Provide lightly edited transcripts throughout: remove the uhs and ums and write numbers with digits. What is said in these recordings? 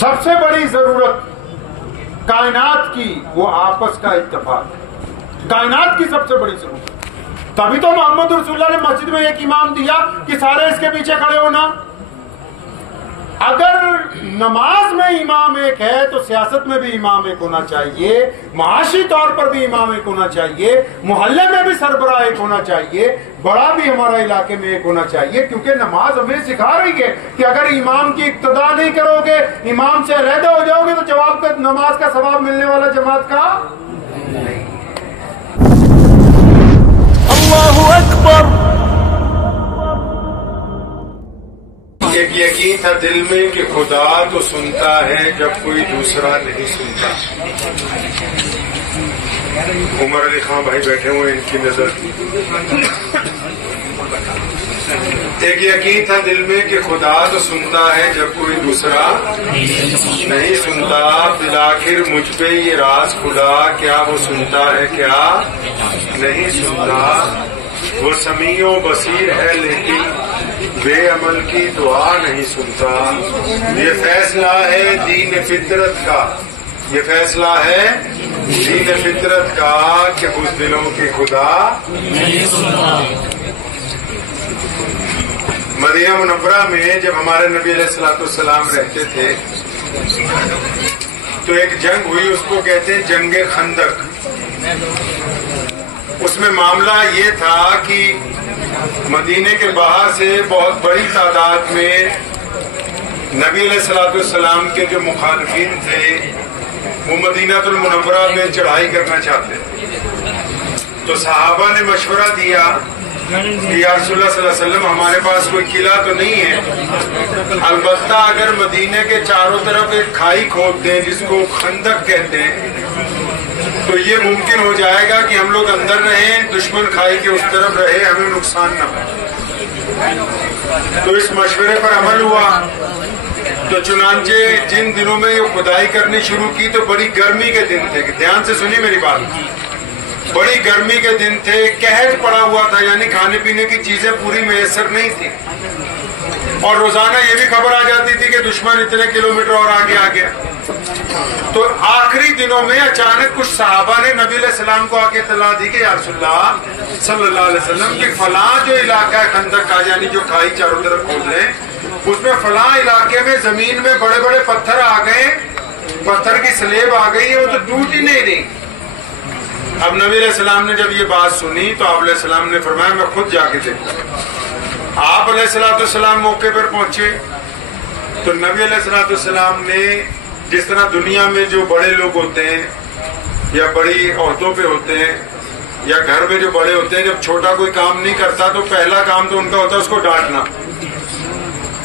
سب سے بڑی ضرورت کائنات کی وہ آپس کا اتفاق ہے. کائنات کی سب سے بڑی ضرورت. تبھی تو محمد رسول اللہ نے مسجد میں ایک امام دیا کہ سارے اس کے پیچھے کھڑے ہونا. اگر نماز میں امام ایک ہے تو سیاست میں بھی امام ایک ہونا چاہیے, معاشی طور پر بھی امام ایک ہونا چاہیے, محلے میں بھی سربراہ ایک ہونا چاہیے, بڑا بھی ہمارا علاقے میں ایک ہونا چاہیے. کیونکہ نماز ہمیں سکھا رہی ہے کہ اگر امام کی اقتدا نہیں کرو گے, امام سے علیحدہ ہو جاؤ گے تو جواب کا نماز کا ثواب ملنے والا جماعت کا نہیں. اللہ اکبر. ایک یقین تھا دل میں کہ خدا تو سنتا ہے جب کوئی دوسرا نہیں سنتا. عمر علی خان بھائی بیٹھے ہوئے, ان کی نظر. ایک یقین تھا دل میں کہ خدا تو سنتا ہے جب کوئی دوسرا نہیں سنتا. بالآخر مجھ پہ یہ راز کھلا, کیا وہ سنتا ہے کیا نہیں سنتا. وہ سمیع و بصیر ہے لیکن بے عمل کی دعا نہیں سنتا. یہ فیصلہ ہے دین فطرت کا, یہ فیصلہ ہے دین فطرت کا کہ اس دلوں کی خدا نہیں سنتا. مدینہ منورہ میں جب ہمارے نبی علیہ الصلوۃ والسلام رہتے تھے تو ایک جنگ ہوئی, اس کو کہتے ہیں جنگ خندق. اس میں معاملہ یہ تھا کہ مدینے کے باہر سے بہت بڑی تعداد میں نبی علیہ الصلوۃ والسلام کے جو مخالفین تھے وہ مدینہ المنورہ میں چڑھائی کرنا چاہتے تھے. تو صحابہ نے مشورہ دیا کہ یا رسول اللہ صلی اللہ علیہ وسلم, ہمارے پاس کوئی قلعہ تو نہیں ہے, البتہ اگر مدینے کے چاروں طرف ایک کھائی کھود دیں جس کو خندق کہتے ہیں تو یہ ممکن ہو جائے گا کہ ہم لوگ اندر رہیں, دشمن کھائی کے اس طرف رہے, ہمیں نقصان نہ ہو. تو اس مشورے پر عمل ہوا. تو چنانچہ جن دنوں میں یہ کھدائی کرنی شروع کی تو بڑی گرمی کے دن تھے. دھیان سے سنی میری بات, بڑی گرمی کے دن تھے, قحط پڑا ہوا تھا, یعنی کھانے پینے کی چیزیں پوری میسر نہیں تھی. اور روزانہ یہ بھی خبر آ جاتی تھی کہ دشمن اتنے کلومیٹر اور آگے آ گیا. تو آخری دنوں میں اچانک کچھ صحابہ نے نبی علیہ السلام کو آ کے اطلاع دی کہ یا رسول اللہ صلی اللہ علیہ وسلم کہ فلاں جو علاقہ ہے خندق کا, یعنی جو کھائی چاروں طرف کھود لیں, اس میں فلاں علاقے میں زمین میں بڑے بڑے پتھر آ گئے, پتھر کی سلیب آ گئی ہے, وہ تو ٹوٹ ہی نہیں رہی. اب نبی علیہ السلام نے جب یہ بات سنی تو آپ علیہ السلام نے فرمایا میں خود جا کے دیکھوں. آپ علیہ الصلوۃ والسلام موقع پر پہنچے تو نبی علیہ الصلوۃ والسلام نے جس طرح دنیا میں جو بڑے لوگ ہوتے ہیں یا بڑی عہدوں پہ ہوتے ہیں یا گھر میں جو بڑے ہوتے ہیں, جب چھوٹا کوئی کام نہیں کرتا تو پہلا کام تو ان کا ہوتا ہے اس کو ڈانٹنا.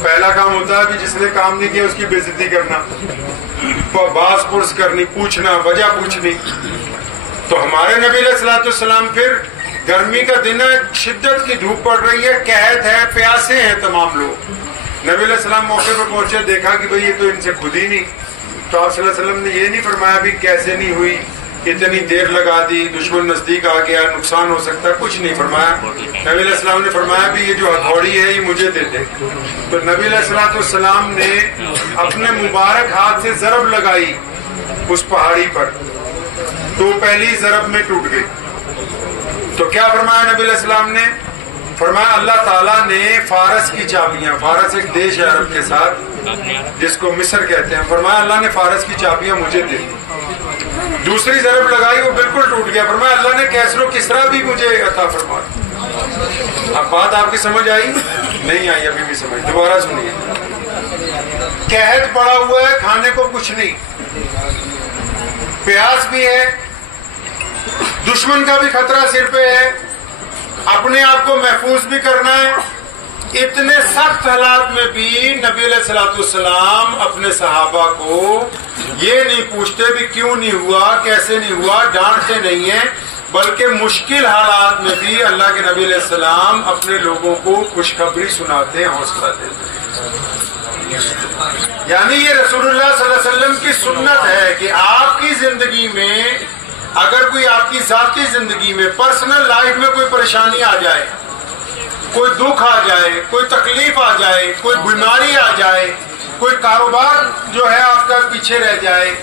پہلا کام ہوتا ہے کہ جس نے کام نہیں کیا اس کی بے عزتی کرنا, باز پرس کرنی, پوچھنا, وجہ پوچھنی. تو ہمارے نبی علیہ الصلوۃ والسلام پھر گرمی کا دن ہے, شدت کی دھوپ پڑ رہی ہے, قحط ہے, پیاسے ہیں تمام لوگ. نبی علیہ السلام موقع پہ پہنچے, دیکھا کہ بھئی یہ تو ان سے خود ہی نہیں. تو آپ صلی اللہ علیہ وسلم نے یہ نہیں فرمایا بھی کیسے نہیں ہوئی, اتنی دیر لگا دی, دشمن نزدیک آ گیا, نقصان ہو سکتا ہے, کچھ نہیں فرمایا. نبی علیہ السلام نے فرمایا بھی یہ جو ہتھوڑی ہے یہ مجھے دے دے. تو نبی علیہ الصلوۃ والسلام نے اپنے مبارک ہاتھ سے ضرب لگائی اس پہاڑی پر, تو پہلی ضرب میں ٹوٹ گئی. تو کیا فرمایا نبی علیہ السلام نے؟ فرمایا اللہ تعالیٰ نے فارس کی چابیاں, فارس ایک دیش ہے عرب کے ساتھ جس کو مصر کہتے ہیں, فرمایا اللہ نے فارس کی چابیاں مجھے دے دی. دوسری ضرب لگائی, وہ بالکل ٹوٹ گیا. فرمایا اللہ نے کیسر و کسرا بھی مجھے عطا فرما. اب بات آپ کی سمجھ آئی نہیں آئی؟ ابھی بھی سمجھ, دوبارہ سنیے. قحط پڑا ہوا ہے, کھانے کو کچھ نہیں, پیاس بھی ہے, دشمن کا بھی خطرہ سر پہ ہے, اپنے آپ کو محفوظ بھی کرنا ہے. اتنے سخت حالات میں بھی نبی علیہ الصلوۃ والسلام اپنے صحابہ کو یہ نہیں پوچھتے بھی کیوں نہیں ہوا, کیسے نہیں ہوا, ڈانٹتے نہیں ہیں, بلکہ مشکل حالات میں بھی اللہ کے نبی علیہ السلام اپنے لوگوں کو خوشخبری سناتے ہیں, حوصلہ دیتے ہیں. یعنی یہ رسول اللہ صلی اللہ علیہ وسلم کی سنت ہے کہ آپ کی زندگی میں اگر کوئی آپ کی ذاتی زندگی میں پرسنل لائف میں کوئی پریشانی آ جائے, کوئی دکھ آ جائے, کوئی تکلیف آ جائے, کوئی بیماری آ جائے, کوئی کاروبار جو ہے آپ آپ کا پیچھے رہ جائے،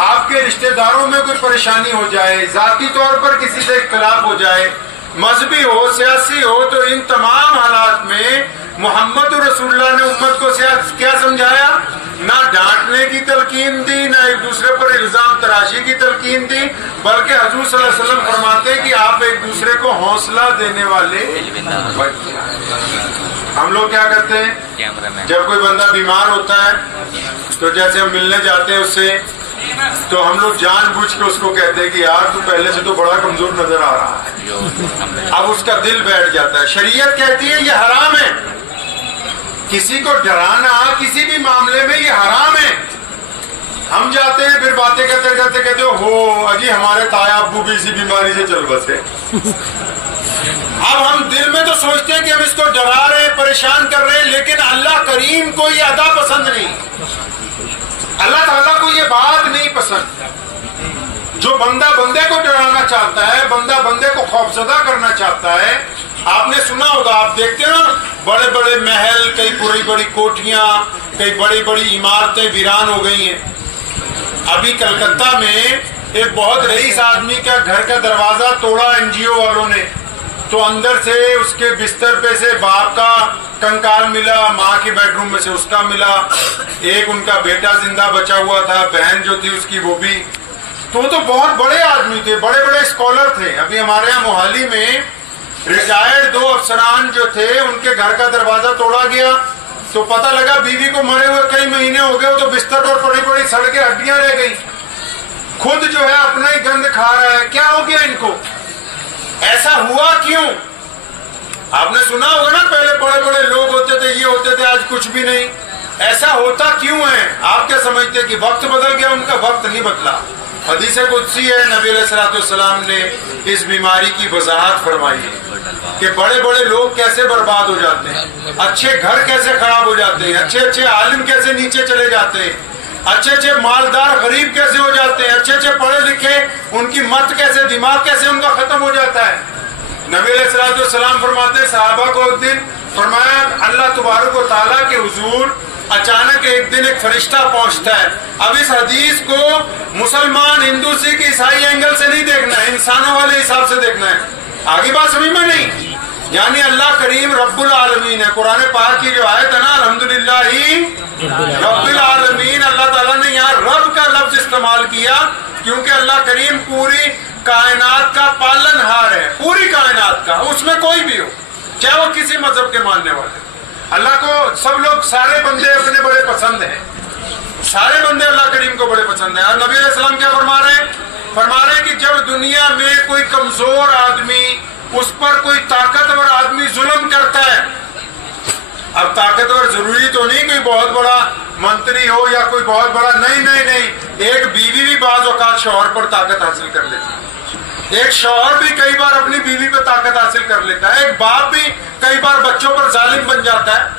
آپ کے رشتہ داروں میں کوئی پریشانی ہو جائے، ذاتی طور پر کسی سے اختلاف ہو جائے، مذہبی ہو، سیاسی ہو، تو ان تمام حالات میں محمد رسول اللہ نے امت کو کیا سمجھایا؟ نہ ڈانٹنے کی تلقین دی، نہ ایک دوسرے پر الزام تراشی کی تلقین دی، بلکہ حضور صلی اللہ علیہ وسلم فرماتے کہ آپ ایک دوسرے کو حوصلہ دینے والے۔ ہم لوگ کیا کرتے ہیں؟ جب کوئی بندہ بیمار ہوتا ہے تو جیسے ہم ملنے جاتے ہیں اس سے، تو ہم لوگ جان بوجھ کے اس کو کہتے ہیں کہ یار تو پہلے سے تو بڑا کمزور نظر آ رہا ہے، اب اس کا دل بیٹھ جاتا ہے۔ شریعت کہتی ہے یہ حرام ہے، کسی کو ڈرانا کسی بھی معاملے میں یہ حرام ہے۔ ہم جاتے ہیں پھر باتیں کرتے کرتے کہتے ہو اجی ہمارے تایا ابو بھی اسی بیماری سے چل بسے۔ اب ہم دل میں تو سوچتے ہیں کہ ہم اس کو ڈرا رہے ہیں، پریشان کر رہے ہیں، لیکن اللہ کریم کو یہ ادا پسند نہیں، اللہ تعالیٰ کو یہ بات نہیں پسند۔ جو بندہ بندے کو ڈرانا چاہتا ہے، بندہ بندے کو خوفزدہ کرنا چاہتا ہے، آپ نے سنا ہوگا، آپ دیکھتے ہیں نا بڑے بڑے محل، کئی بڑی بڑی کوٹھیاں، کئی بڑی بڑی عمارتیں ویران ہو گئی ہیں۔ ابھی کلکتہ میں ایک بہت رئیس آدمی کا گھر کا دروازہ توڑا NGO والوں نے، تو اندر سے اس کے بستر پہ سے باپ کا کنکال ملا، ماں کے بیڈ روم میں سے اس کا ملا، ایک ان کا بیٹا زندہ بچا ہوا تھا، بہن جو تھی اس کی وہ بھی۔ تو وہ تو بہت بڑے آدمی تھے، بڑے بڑے اسکالر تھے۔ ابھی ہمارے یہاں موہالی میں ریٹائرڈ 2 افسران جو تھے ان کے گھر کا دروازہ توڑا گیا، تو پتہ لگا بیوی کو مرے ہوئے کئی مہینے ہو گئے، تو بستر پر بڑی بڑی سڑ کے ہڈیاں رہ گئی، خود جو ہے اپنا ہی گند کھا رہا ہے۔ کیا ہو گیا ان کو؟ ایسا ہوا کیوں؟ آپ نے سنا ہوگا نا پہلے بڑے بڑے لوگ ہوتے تھے، یہ ہوتے تھے، آج کچھ بھی نہیں۔ ایسا ہوتا کیوں ہے؟ آپ کیا سمجھتے کہ وقت بدل گیا؟ ان کا وقت نہیں بدلا۔ حدیث قدسی ہے، نبی علیہ السلام نے اس بیماری کی وضاحت فرمائی ہے کہ بڑے بڑے لوگ کیسے برباد ہو جاتے ہیں، اچھے گھر کیسے خراب ہو جاتے ہیں، اچھے اچھے عالم کیسے نیچے چلے جاتے ہیں، اچھے اچھے مالدار غریب کیسے ہو جاتے ہیں، اچھے اچھے پڑھے لکھے ان کی مت کیسے، دماغ کیسے ان کا ختم ہو جاتا ہے۔ نبی علیہ السلام فرماتے ہیں صحابہ کو ایک دن فرمایا اللہ تبارک و تعالیٰ کے حضور اچانک ایک دن ایک فرشتہ پہنچتا ہے۔ اب اس حدیث کو مسلمان، ہندو، سکھ، عیسائی اینگل سے نہیں دیکھنا ہے، انسانوں والے حساب سے دیکھنا ہے۔ آگے بات سمجھ میں نہیں؟ یعنی اللہ کریم رب العالمین ہے۔ قرآن پاک کی جو آیت ہے نا الحمدللہ رب العالمین، اللہ تعالیٰ نے یہاں رب کا لفظ استعمال کیا کیونکہ اللہ کریم پوری کائنات کا پالن ہار ہے، پوری کائنات کا، اس میں کوئی بھی ہو، چاہے وہ کسی مذہب کے ماننے والے۔ اللہ کو سب لوگ، سارے بندے اپنے بڑے پسند ہیں، سارے بندے اللہ کریم کو بڑے پسند ہیں۔ اور نبی علیہ السلام کیا فرما رہے ہیں؟ فرما رہے ہیں کہ جب دنیا میں کوئی کمزور آدمی، اس پر کوئی طاقتور آدمی ظلم کرتا ہے، اب طاقتور ضروری تو نہیں کوئی بہت بڑا منتری ہو یا کوئی بہت بڑا، نہیں، ایک بیوی بھی بعض اوقات شوہر پر طاقت حاصل کر لیتی ہے، ایک شوہر بھی کئی بار اپنی بیوی پہ طاقت حاصل کر لیتا ہے، ایک باپ بھی کئی بار بچوں پر ظالم بن جاتا ہے،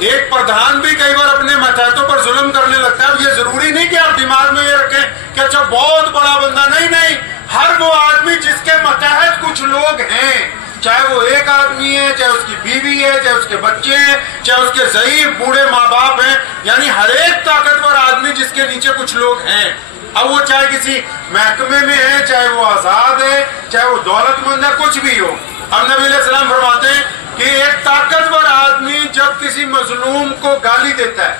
ایک پردھان بھی کئی بار اپنے ماتحتوں پر ظلم کرنے لگتا ہے۔ اب یہ ضروری نہیں کہ آپ دماغ میں یہ رکھیں کہ اچھا بہت بڑا بندہ، نہیں، ہر وہ آدمی جس کے ماتحت کچھ لوگ ہیں، چاہے وہ ایک آدمی ہے، چاہے اس کی بیوی ہے، چاہے اس کے بچے ہیں، چاہے اس کے ضعیف بوڑھے ماں باپ ہیں، یعنی ہر ایک طاقتور آدمی جس کے نیچے کچھ لوگ ہیں، اب وہ چاہے کسی محکمے میں ہے، چاہے وہ آزاد ہے، چاہے وہ دولت مند ہے، کچھ بھی ہو۔ اب نبی علیہ السلام فرماتے ہیں کہ ایک طاقتور آدمی جب کسی مظلوم کو گالی دیتا ہے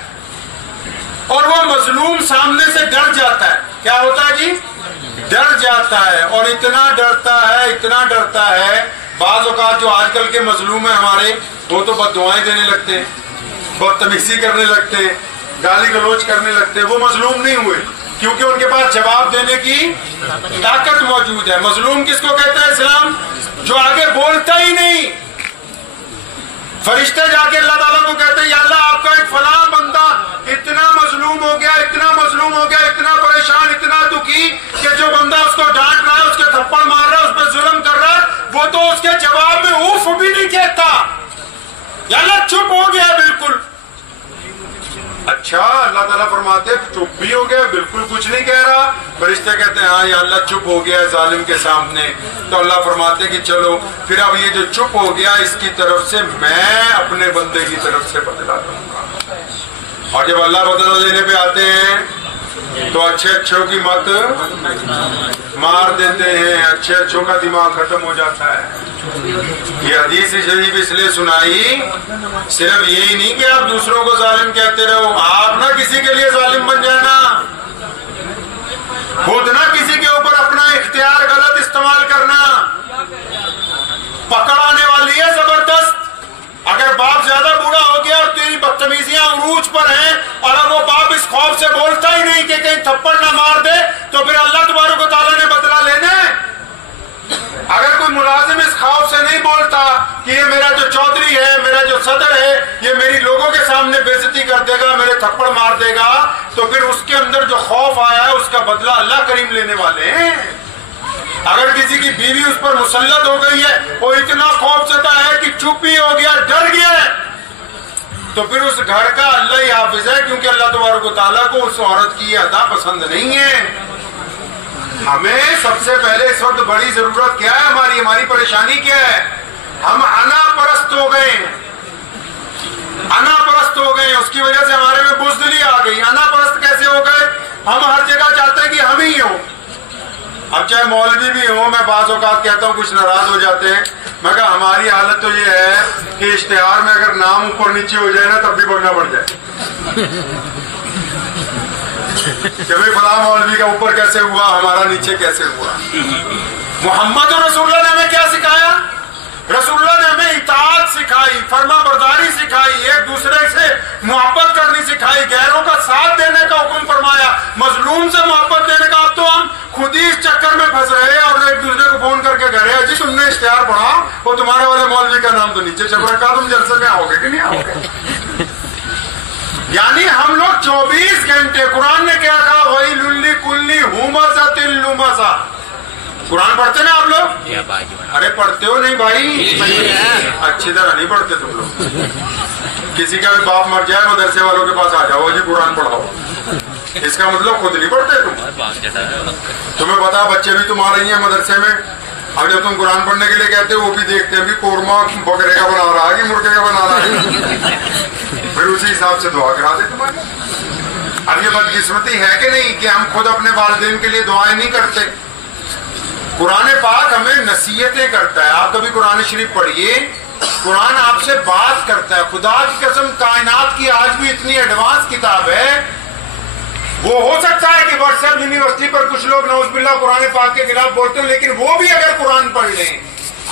اور وہ مظلوم سامنے سے ڈر جاتا ہے، کیا ہوتا ہے جی؟ ڈر جاتا ہے، اور اتنا ڈرتا ہے بعض اوقات جو آج کل کے مظلوم ہیں ہمارے، وہ تو بد دعائیں دینے لگتے ہیں، بدتمیزی کرنے لگتے ہیں، گالی گلوچ کرنے لگتے ہیں۔ وہ مظلوم نہیں ہوئے کیونکہ ان کے پاس جواب دینے کی طاقت موجود ہے۔ مظلوم کس کو کہتا ہے اسلام؟ جو آگے بولتا ہی نہیں۔ فرشتے جا کے اللہ تعالیٰ کو کہتے ہیں یا اللہ آپ کا ایک فلاں بندہ اتنا مظلوم ہو گیا، اتنا پریشان، اتنا دکھی کہ جو بندہ اس کو ڈانٹ رہا ہے، اس کے تھپڑ مار رہا ہے، اس پہ ظلم کر رہا ہے، وہ تو اس کے جواب میں اوف بھی نہیں کہتا، یا اللہ چپ ہو گیا بالکل۔ اچھا اللہ تعالیٰ فرماتے چپ بھی ہو گیا، بالکل کچھ نہیں کہہ رہا؟ فرشتے کہتے ہیں ہاں یا اللہ چپ ہو گیا ہے ظالم کے سامنے۔ تو اللہ فرماتے کہ چلو پھر اب یہ جو چپ ہو گیا اس کی طرف سے میں اپنے بندے کی طرف سے بدلا دوں گا۔ اور جب اللہ بدلا لینے پہ آتے ہیں تو اچھے اچھوں کی مت مار دیتے ہیں، اچھے اچھوں کا دماغ ختم ہو جاتا ہے۔ یہ حدیث شریف اس لیے سنائی، صرف یہی نہیں کہ آپ دوسروں کو ظالم کہتے رہو، آپ نہ کسی کے لیے ظالم بن جانا، خود نہ کسی کے اوپر اپنا اختیار غلط استعمال کرنا۔ پکڑ آنے والی ہے زبردست، اگر باپ زیادہ بوڑھا ہو گیا اور تیری بدتمیزیاں عروج پر ہیں اور اب وہ باپ اس خوف سے بولتا ہی نہیں کہ کہیں تھپڑ نہ مار دے، تو پھر اللہ تبارک و تعالیٰ نے بدلہ لینا ہے۔ اگر کوئی ملازم اس خوف سے نہیں بولتا کہ یہ میرا جو چودھری ہے، میرا جو صدر ہے، یہ میری لوگوں کے سامنے بے عزتی کر دے گا، میرے تھپڑ مار دے گا، تو پھر اس کے اندر جو خوف آیا ہے اس کا بدلہ اللہ کریم لینے والے ہیں۔ اگر کسی کی بیوی اس پر مسلط ہو گئی ہے، وہ اتنا خوف زدہ ہے کہ چپ ہی ہو گیا، ڈر گیا ہے، تو پھر اس گھر کا اللہ ہی حافظ ہے، کیونکہ اللہ تبارک و تعالیٰ کو اس عورت کی یہ ادا پسند نہیں ہے۔ ہمیں سب سے پہلے اس وقت بڑی ضرورت کیا ہے، ہماری پریشانی کیا ہے؟ ہم انا پرست ہو گئے، انا پرست ہو گئے، اس کی وجہ سے ہمارے میں بزدلی آ گئی۔ انا پرست کیسے ہو گئے؟ ہم ہر جگہ چاہتے ہیں کہ ہم ہی ہوں۔ اب چاہے مولوی بھی ہوں، میں بعض اوقات کہتا ہوں کچھ ناراض ہو جاتے ہیں، میں کہا ہماری حالت تو یہ ہے کہ اشتہار میں اگر نام اوپر نیچے ہو جائے نا تب بھی بڑھنا پڑ جائے کہ بھائی فلاں مولوی کا اوپر کیسے ہوا، ہمارا نیچے کیسے ہوا۔ محمد رسول اللہ نے ہمیں کیا سکھایا؟ رسول اللہ نے ہمیں اطاعت سکھائی، فرما برداری سکھائی، ایک دوسرے سے محبت کرنی سکھائی، غیروں کا ساتھ دینے کا حکم فرمایا، مظلوم سے محبت دینے کا۔ اب تو ہم خود ہی اس چکر میں پھنس رہے ہیں اور ایک دوسرے کو فون کر کے کہہ رہے ہیں جی تم نے اشتہار پڑھا، وہ تمہارے والے مولوی کا نام تو نیچے چھپ رکھا، تم جلسے میں آؤ گے کہ نہیں آؤ گے؟ یعنی ہم لوگ 24 گھنٹے، قرآن نے کیا کہا؟ وَيْلٌ لِّكُلِّ هُمَزَةٍ لُمَزَةٍ۔ قرآن پڑھتے نا آپ لوگ؟ ارے پڑھتے ہو نہیں بھائی؟ اچھی طرح نہیں پڑھتے تم لوگ۔ کسی کا بھی باپ مر جائے مدرسے والوں کے پاس آ جاؤ جی قرآن پڑھاؤ، اس کا مطلب خود نہیں پڑھتے تم۔ تمہیں پتا بچے بھی تم آ رہی ہیں مدرسے میں، اب جب تم قرآن پڑھنے کے لیے کہتے ہو وہ بھی دیکھتے ہیں بھی قورمہ بکرے کا بنا رہا ہے کہ مرغے کا بنا رہا ہے، پھر اسی حساب سے دعا کرا دے تمہاری۔ اب یہ بدقسمتی ہے کہ نہیں کہ ہم خود اپنے والدین کے لیے دعائیں نہیں کرتے؟ قرآن پاک ہمیں نصیحتیں کرتا ہے۔ آپ کبھی قرآن شریف پڑھیے، قرآن آپ سے بات کرتا ہے۔ خدا کی قسم کائنات کی آج بھی اتنی ایڈوانس کتاب ہے، وہ ہو سکتا ہے کہ واٹس ایپ یونیورسٹی پر کچھ لوگ نعوذ باللہ قرآن پاک کے خلاف بولتے ہیں، لیکن وہ بھی اگر قرآن پڑھ لیں،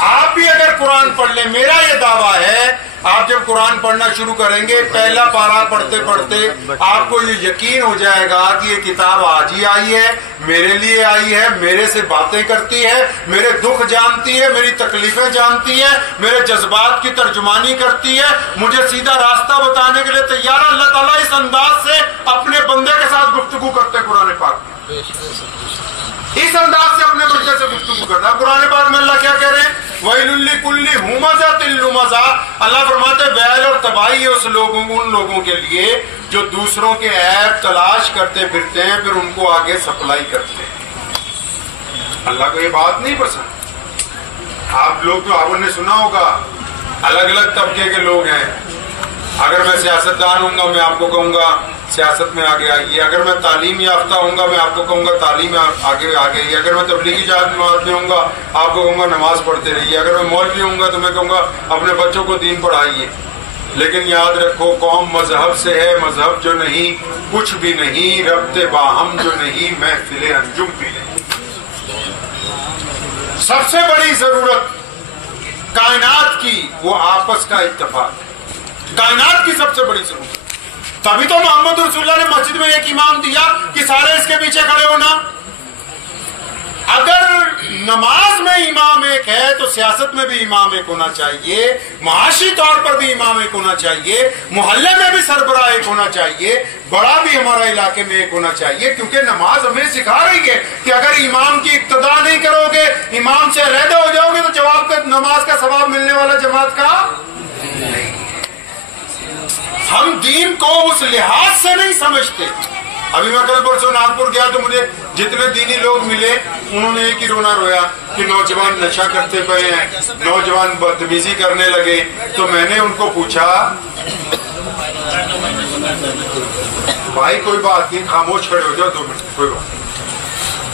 آپ بھی اگر قرآن پڑھ لیں، میرا یہ دعویٰ ہے آپ جب قرآن پڑھنا شروع کریں گے، پہلا پارہ پڑھتے پڑھتے آپ کو یہ یقین ہو جائے گا کہ یہ کتاب آج ہی آئی ہے، میرے لیے آئی ہے، میرے سے باتیں کرتی ہے، میرے دکھ جانتی ہے، میری تکلیفیں جانتی ہے، میرے جذبات کی ترجمانی کرتی ہے، مجھے سیدھا راستہ بتانے کے لیے تیار ہے۔ اللہ تعالیٰ اس انداز سے اپنے بندے کے ساتھ گفتگو کرتے ہیں قرآن پاک میں، اس انداز سے اپنے بندے سے گفتگو کرتا ہے۔ قرآن پاک میں اللہ کیا کہہ رہے ہیں؟ وَيْلٌ لِّكُلِّ هُمَزَةٍ لُمَزَةٍ۔ اللہ فرماتے ہیں ویل اور تباہی ہے ان لوگوں کے لیے جو دوسروں کے عیب تلاش کرتے پھرتے ہیں پھر ان کو آگے سپلائی کرتے ہیں۔ اللہ کو یہ بات نہیں پسند۔ آپ لوگ تو آپ نے سنا ہوگا الگ الگ طبقے کے لوگ ہیں، اگر میں سیاستدان ہوں گا میں آپ کو کہوں گا سیاست میں آگے آئیے، اگر میں تعلیم یافتہ ہوں گا میں آپ کو کہوں گا تعلیم میں آگے آئیے، اگر میں تبلیغی جماعت میں ہوں گا آپ کو کہوں گا نماز پڑھتے رہیے، اگر میں مولوی ہوں گا تو میں کہوں گا اپنے بچوں کو دین پڑھائیے۔ لیکن یاد رکھو قوم مذہب سے ہے، مذہب جو نہیں کچھ بھی نہیں، ربط باہم جو نہیں محفل انجم بھی نہیں۔ سب سے بڑی ضرورت کائنات کی وہ آپس کا اتفاق، کائنات کی سب سے بڑی ضرورت۔ تبھی تو محمد رسول اللہ نے مسجد میں ایک امام دیا کہ سارے اس کے پیچھے کھڑے ہونا۔ اگر نماز میں امام ایک ہے تو سیاست میں بھی امام ایک ہونا چاہیے، معاشی طور پر بھی امام ایک ہونا چاہیے، محلے میں بھی سربراہ ایک ہونا چاہیے، بڑا بھی ہمارا علاقے میں ایک ہونا چاہیے، کیونکہ نماز ہمیں سکھا رہی ہے کہ اگر امام کی اقتداء نہیں کرو گے، امام سے علیحدہ ہو جاؤ گے تو جواب کا نماز کا ثواب ملنے والا جماعت کا نہیں۔ ہم دین کو اس لحاظ سے نہیں سمجھتے۔ ابھی میں کل پرسوں ناگپور گیا تو مجھے جتنے دینی لوگ ملے انہوں نے ایک ہی رونا رویا کہ نوجوان نشہ کرتے پئے ہیں، نوجوان بدتمیزی کرنے لگے۔ تو میں نے ان کو پوچھا بھائی کوئی بات نہیں، خاموش کھڑے ہو جاؤ 2 منٹ، کوئی بات نہیں۔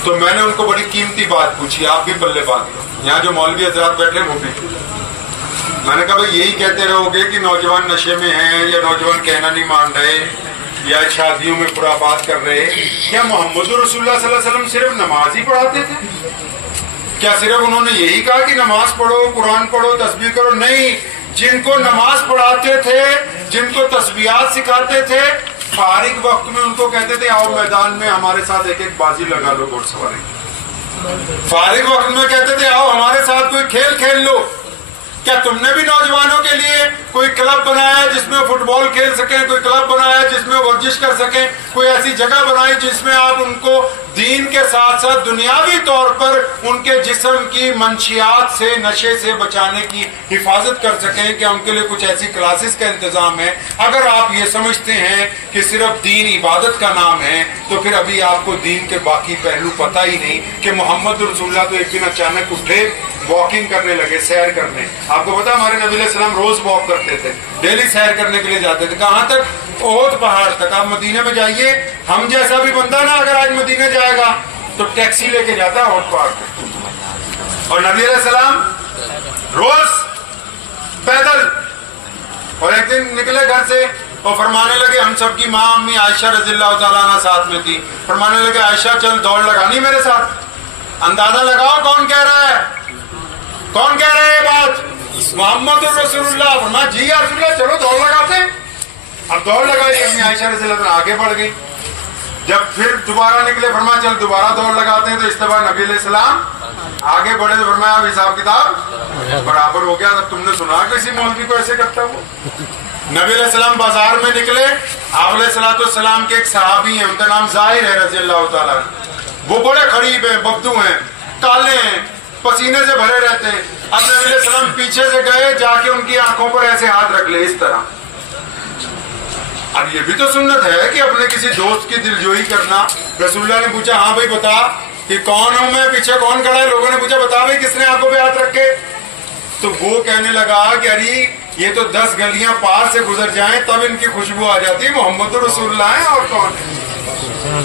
تو میں نے ان کو بڑی قیمتی بات پوچھی، آپ بھی پلے باندھ لو، یہاں جو مولوی حضرات بیٹھے وہ بھی۔ میں نے کہا بھائی یہی کہتے رہو گے کہ نوجوان نشے میں ہیں یا نوجوان کہنا نہیں مان رہے یا شادیوں میں خرافات کر رہے، کیا محمد رسول اللہ صلی اللہ علیہ وسلم صرف نماز ہی پڑھاتے تھے؟ کیا صرف انہوں نے یہی کہا کہ نماز پڑھو، قرآن پڑھو، تسبیح کرو؟ نہیں، جن کو نماز پڑھاتے تھے، جن کو تسبیحات سکھاتے تھے، فارغ وقت میں ان کو کہتے تھے آؤ میدان میں ہمارے ساتھ ایک بازی لگا لو گھوڑ سواری۔ فارغ وقت میں کہتے تھے آؤ ہمارے ساتھ کوئی کھیل کھیل لو۔ کیا تم نے بھی نوجوانوں کے لیے کوئی کلب بنایا جس میں فٹ بال کھیل سکیں، کوئی کلب بنایا جس میں ورزش کر سکیں، کوئی ایسی جگہ بنائی جس میں آپ ان کو دین کے ساتھ ساتھ دنیاوی طور پر ان کے جسم کی منشیات سے، نشے سے بچانے کی حفاظت کر سکیں؟ کیا ان کے لیے کچھ ایسی کلاسز کا انتظام ہے؟ اگر آپ یہ سمجھتے ہیں کہ صرف دین عبادت کا نام ہے تو پھر ابھی آپ کو دین کے باقی پہلو پتہ ہی نہیں کہ محمد رسول اللہ تو ایک دن اچانک اٹھے، واکنگ کرنے لگے، سیر کرنے۔ آپ کو پتا ہمارے نبی علیہ السلام روز واک کرتے تھے، ڈیلی سیر کرنے کے لیے جاتے تھے۔ کہاں تک؟ احد پہاڑ تک۔ آپ مدینے میں جائیے، ہم جیسا بھی بندہ نا اگر آج مدینے جائے گا تو ٹیکسی لے کے جاتا ہے احد پہاڑ تک، اور نبی علیہ السلام روز پیدل۔ اور ایک دن نکلے گھر سے اور فرمانے لگے، ہم سب کی ماں امی عائشہ رضی اللہ تعالیٰ عنہ ساتھ میں تھی، فرمانے لگے عائشہ چل دوڑ لگانی میرے ساتھ۔ اندازہ لگاؤ کون کہہ رہا ہے، کون کہہ رہے ہیں بات؟ محمد رسول اللہ۔ فرمایا جی یا رسول اللہ چلو دوڑ لگاتے ہیں۔ اب دوڑ لگائی، امی عائشہ رضی اللہ عنہ آگے بڑھ گئی۔ جب پھر دوبارہ نکلے فرمایا چل دوبارہ دوڑ لگاتے ہیں، تو اس دفعہ نبی علیہ السلام آگے بڑھے تو فرمایا اب حساب کتاب برابر ہو گیا۔ تم نے سنا کسی مولوی کو ایسے کرتا ہوا؟ نبی علیہ السلام بازار میں نکلے، آپ علیہ السلام کے ایک صحابی ہیں، ان کا نام ظاہر ہے رضی اللہ تعالیٰ، وہ بڑے قریب ہیں، بدو ہیں، کالے ہیں، پسینے سے بھرے رہتے ہیں۔ اب نبی علیہ السلام پیچھے سے گئے، جا کے ان کی آنکھوں پر ایسے ہاتھ رکھ لے اس طرح۔ اب یہ بھی تو سنت ہے کہ اپنے کسی دوست کی دلجوئی کرنا۔ رسول اللہ نے پوچھا ہاں بھائی بتا کہ کون ہوں میں، پیچھے کون کھڑا ہے؟ لوگوں نے پوچھا بتا بھائی کس نے آنکھوں پہ ہاتھ رکھے؟ تو وہ کہنے لگا کہ ارے یہ تو 10 گلیاں پار سے گزر جائیں تب ان کی خوشبو آ جاتی ہے، محمد رسول اللہ ہے اور کون ہے؟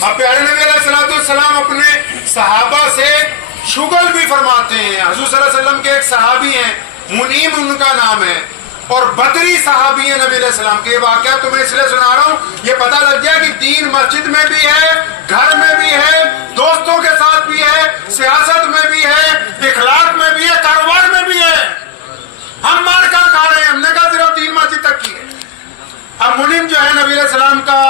اب پیارے نبی علیہ السلام اپنے صحابہ سے شغل بھی فرماتے ہیں۔ حضور صلی اللہ علیہ وسلم کے ایک صحابی ہیں، منیم ان کا نام ہے، اور بدری صحابی ہیں نبی علیہ السلام کے۔ یہ واقعہ تمہیں اس لیے سنا رہا ہوں یہ پتہ لگ جائے کہ دین مسجد میں بھی ہے، گھر میں بھی ہے، دوستوں کے ساتھ بھی ہے، سیاست میں بھی ہے، اخلاق میں بھی ہے، کاروبار میں بھی ہے۔ ہم مار کہاں کھا رہے ہیں؟ ہم نے کہا صرف دین مسجد تک کی ہے۔ اب منیم جو ہے نبی علیہ السلام کا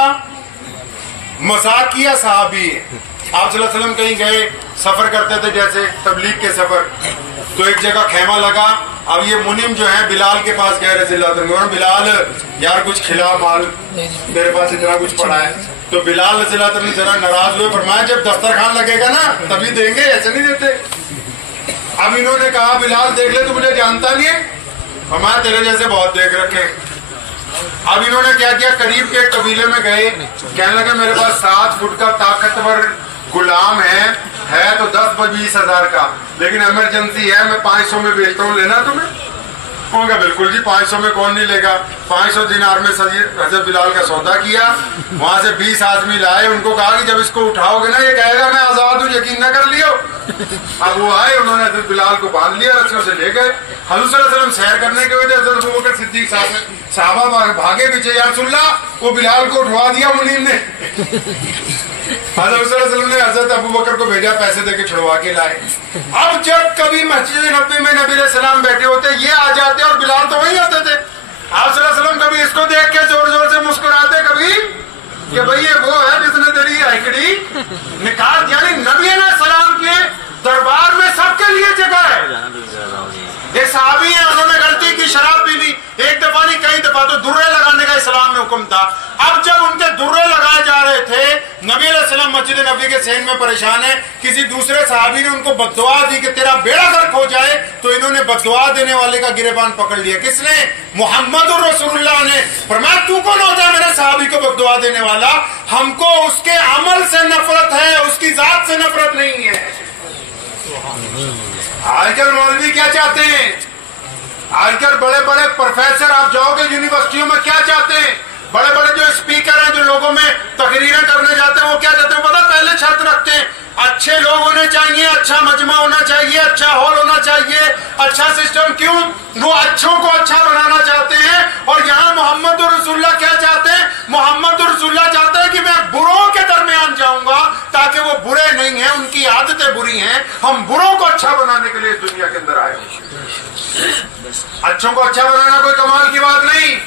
مذاقیہ صحابی ہے۔ آپ صلی اللہ علیہ وسلم کہیں گئے، سفر کرتے تھے جیسے تبلیغ کے سفر، تو ایک جگہ خیمہ لگا۔ اب یہ منیم جو ہے بلال کے پاس گئے رضی اللہ عنہ، بلال یار کچھ کھلا مال، میرے پاس اتنا کچھ پڑا ہے۔ تو بلال رضی اللہ عنہ ذرا ناراض ہوئے، فرمایا جب دسترخوان لگے گا نا تبھی دیں گے، ایسے نہیں دیتے۔ اب انہوں نے کہا بلال دیکھ لے تو مجھے جانتا نہیں ہے، فرمایا تیرے جیسے بہت دیکھ رکھے۔ اب انہوں نے کیا کیا، قریب کے قبیلے میں گئے، کہنے لگے میرے پاس 7 فٹ کا طاقتور غلام ہے تو 10-20 ہزار کا، لیکن ایمرجنسی ہے، میں 500 میں بیچتا ہوں، لینا تمہیں؟ کہوں گا بالکل جی 500 میں کون نہیں لے گا۔ 500 دینار میں حضرت بلال کا سودا کیا، وہاں سے 20 آدمی لائے، ان کو کہا کہ جب اس کو اٹھاؤ گے نا یہ کہے گا میں آزاد ہوں، یقین نہ کر لیو۔ اب وہ آئے، انہوں نے حضرت بلال کو باندھ لیا، رسیوں سے لے گئے۔ حضور صلی اللہ علیہ وسلم سیر کرنے کے وجہ حضرت ابوبکر صدیق صحابہ بھاگے پیچھے، یا رسول اللہ وہ بلال کو اٹھوا دیا منیم نے۔ حضرت صلی اللہ علیہ وسلم نے حضرت ابوبکر کو بھیجا، پیسے دے کے چھڑوا کے لائے۔ اب جب کبھی مسجد نبوی میں نبی علیہ السلام بیٹھے ہوتے، یہ آ جاتے اور بلال تو وہیں آتے تھے۔ آپ صلی اللہ علیہ وسلم کبھی اس کو دیکھ کے زور زور سے مسکراتے، کبھی کہ بھئی یہ وہ ہے جس نے تیری ہیکڑی نکال، یعنی نبی علیہ السلام کے دربار میں سب کے لیے جگہ ہے۔ یہ صحابی ہیں، انہوں نے غلطی کی، شراب پی لی، ایک دفعہ نہیں کئی دفعہ، تو درے لگانے کا اسلام میں حکم تھا۔ اب جب ان کے درے لگائے جا رہے تھے، نبی علیہ السلام مسجد نبی کے صحن میں پریشان ہے، کسی دوسرے صحابی نے ان کو بد دعا دی کہ تیرا بیڑا غرق ہو جائے، تو انہوں نے بد دعا دینے والے کا گریبان پکڑ لیا۔ کس نے؟ محمد رسول اللہ نے۔ فرمایا تو کون ہوتا ہے میرے صحابی کو بد دعا دینے والا؟ ہم کو اس کے عمل سے نفرت ہے، اس کی ذات سے نفرت نہیں ہے۔ آج کل مولوی کیا چاہتے ہیں؟ آج کل بڑے بڑے پروفیسر آپ جاؤ گے یونیورسٹیوں میں، کیا چاہتے ہیں؟ بڑے بڑے جو اسپیکر ہیں جو لوگوں میں تقریریں کرنے جاتے ہیں وہ کیا کہتے ہیں پتا؟ پہلے شرط رکھتے ہیں اچھے لوگ ہونے چاہیے، اچھا مجمع ہونا چاہیے، اچھا ہال ہونا چاہیے، اچھا سسٹم. کیوں؟ وہ اچھوں کو اچھا بنانا چاہتے ہیں. اور یہاں محمد رسول اللہ کیا چاہتے ہیں؟ محمد رسول اللہ چاہتے ہیں کہ میں بروں کے درمیان جاؤں گا تاکہ وہ برے نہیں ہیں، ان کی عادتیں بری ہیں، ہم بروں کو اچھا بنانے کے لیے اس دنیا کے اندر آئے. اچھوں کو اچھا بنانا کوئی کمال کی بات نہیں.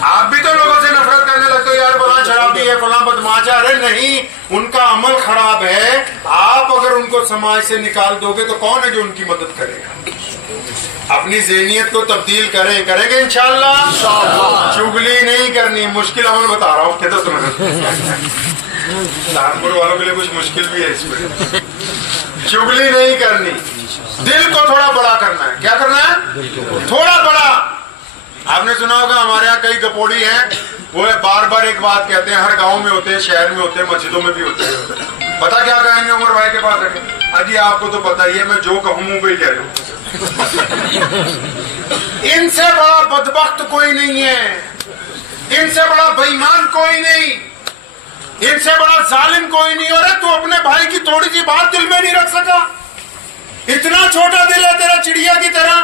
آپ بھی تو لوگوں سے نفرت کرنے لگتے ہو، یار فلاں شرابی ہے، فلاں بدماش ہے. ارے نہیں، ان کا عمل خراب ہے. آپ اگر ان کو سماج سے نکال دو گے تو کون ہے جو ان کی مدد کرے گا؟ اپنی ذہنیت کو تبدیل کریں گے انشاءاللہ. چگلی نہیں کرنی. مشکل عمل بتا رہا ہوں کہ تو سہارنپور والوں کے لیے کچھ مشکل بھی ہے اس میں. چگلی نہیں کرنی. دل کو تھوڑا بڑا کرنا ہے. کیا کرنا ہے؟ تھوڑا بڑا. آپ نے سنا ہوگا ہمارے یہاں کئی گپوڑی ہیں، وہ بار بار ایک بات کہتے ہیں، ہر گاؤں میں ہوتے ہیں، شہر میں ہوتے ہیں، مسجدوں میں بھی ہوتے ہیں. پتا کیا کہیں گے عمر بھائی کے پاس آگے؟ اجی آپ کو تو پتا ہی ہے، میں جو کہوں منہ پہ ہی کہہ دوں. ان سے بڑا بدبخت کوئی نہیں ہے، ان سے بڑا بے ایمان کوئی نہیں، ان سے بڑا ظالم کوئی نہیں. اور تو اپنے بھائی کی تھوڑی سی بات دل میں نہیں رکھ سکا. اتنا چھوٹا دل ہے تیرا چڑیا کی طرح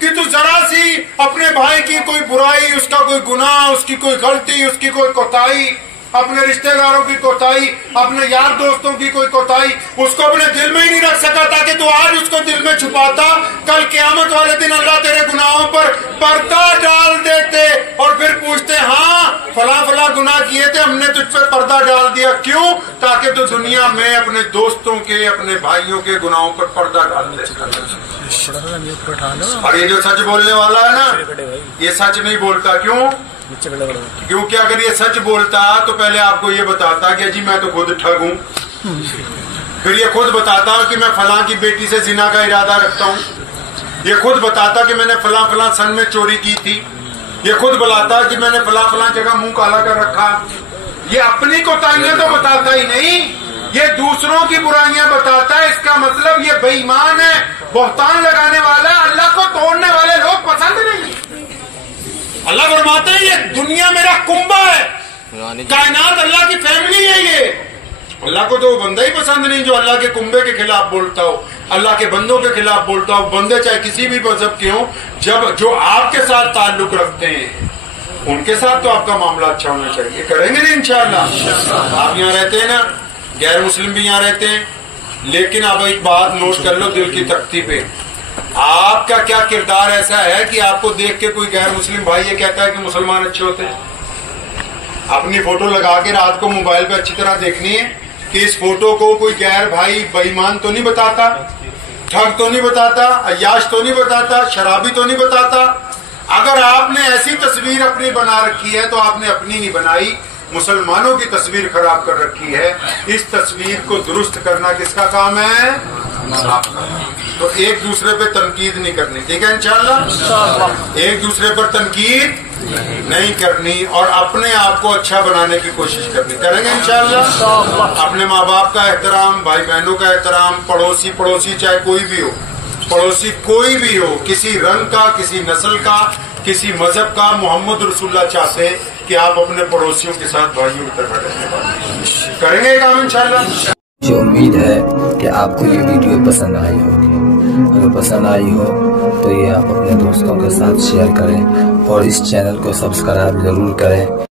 کہ تو ذرا سی اپنے بھائی کی کوئی برائی، اس کا کوئی گناہ، اس کی کوئی غلطی، اس کی کوئی کوتاہی، اپنے رشتہ داروں کی کوتاہی، اپنے یار دوستوں کی کوئی کوتاہی، اس کو اپنے دل میں ہی نہیں رکھ سکا تاکہ تو آج اس کو دل میں چھپاتا، کل قیامت والے دن اللہ تیرے گناہوں پر پردہ ڈال دیتے اور پھر پوچھتے ہاں فلاں فلاں گناہ کیے تھے، ہم نے تجھ پہ پردہ ڈال دیا. کیوں؟ تاکہ تو دنیا میں اپنے دوستوں کے، اپنے بھائیوں کے گناہوں پر پردہ ڈال دے. اور یہ جو سچ بولنے والا ہے نا، یہ سچ نہیں بولتا. کیوں؟ کیونکہ اگر یہ سچ بولتا تو پہلے آپ کو یہ بتاتا کہ جی میں تو خود ٹھگ ہوں، پھر یہ خود بتاتا کہ میں فلاں کی بیٹی سے زنا کا ارادہ رکھتا ہوں، یہ خود بتاتا کہ میں نے فلاں فلاں سن میں چوری کی تھی، یہ خود بتاتا کہ میں نے فلاں فلاں جگہ منہ کالا کر رکھا. یہ اپنی کوتاہیاں تو بتاتا ہی نہیں، یہ دوسروں کی برائیاں بتاتا ہے. اس کا مطلب یہ بے ایمان ہے، بہتان لگانے والا ہے. اللہ کو توڑنے والے لوگ پسند نہیں. اللہ فرماتے ہیں یہ دنیا میرا کنبہ ہے، کائنات اللہ کی فیملی ہے. یہ اللہ کو تو وہ بندہ ہی پسند نہیں جو اللہ کے کنبے کے خلاف بولتا ہو، اللہ کے بندوں کے خلاف بولتا ہو. بندے چاہے کسی بھی مذہب کے ہوں، جب جو آپ کے ساتھ تعلق رکھتے ہیں ان کے ساتھ تو آپ کا معاملہ اچھا ہونا چاہیے. کریں گے نا انشاءاللہ. آپ یہاں رہتے ہیں نا، غیر مسلم بھی یہاں رہتے ہیں، لیکن اب ایک بات نوٹ کر لو دل کی تختی پہ، آپ کا کیا کردار ایسا ہے کہ آپ کو دیکھ کے کوئی غیر مسلم بھائی یہ کہتا ہے کہ مسلمان اچھے ہوتے ہیں؟ اپنی فوٹو لگا کے رات کو موبائل پہ اچھی طرح دیکھنی ہے کہ اس فوٹو کو کوئی غیر بھائی بے ایمان تو نہیں بتاتا، ٹھگ تو نہیں بتاتا، عیاش تو نہیں بتاتا، شرابی تو نہیں بتاتا. اگر آپ نے ایسی تصویر اپنی بنا رکھی ہے تو آپ نے اپنی نہیں بنائی، مسلمانوں کی تصویر خراب کر رکھی ہے. اس تصویر کو درست کرنا کس کا کام ہے؟ آپ کا. تو ایک دوسرے پہ تنقید نہیں کرنی، ٹھیک ہے انشاءاللہ. ایک دوسرے پر تنقید نہیں کرنی اور اپنے آپ کو اچھا بنانے کی کوشش کرنی. کریں گے انشاءاللہ. اپنے ماں باپ کا احترام، بھائی بہنوں کا احترام، پڑوسی چاہے کوئی بھی ہو، پڑوسی کوئی بھی ہو، کسی رنگ کا، کسی نسل کا، کسی مذہب کا، محمد رسول اللہ چاہتے کہ آپ اپنے پڑوسیوں کے ساتھ بھائیوں کی طرح رہنے. کریں گے کام انشاءاللہ. مجھے امید ہے کہ آپ کو یہ ویڈیو پسند آئی ہوگی. اگر پسند آئی ہو تو یہ آپ اپنے دوستوں کے ساتھ شیئر کریں اور اس چینل کو سبسکرائب ضرور کریں.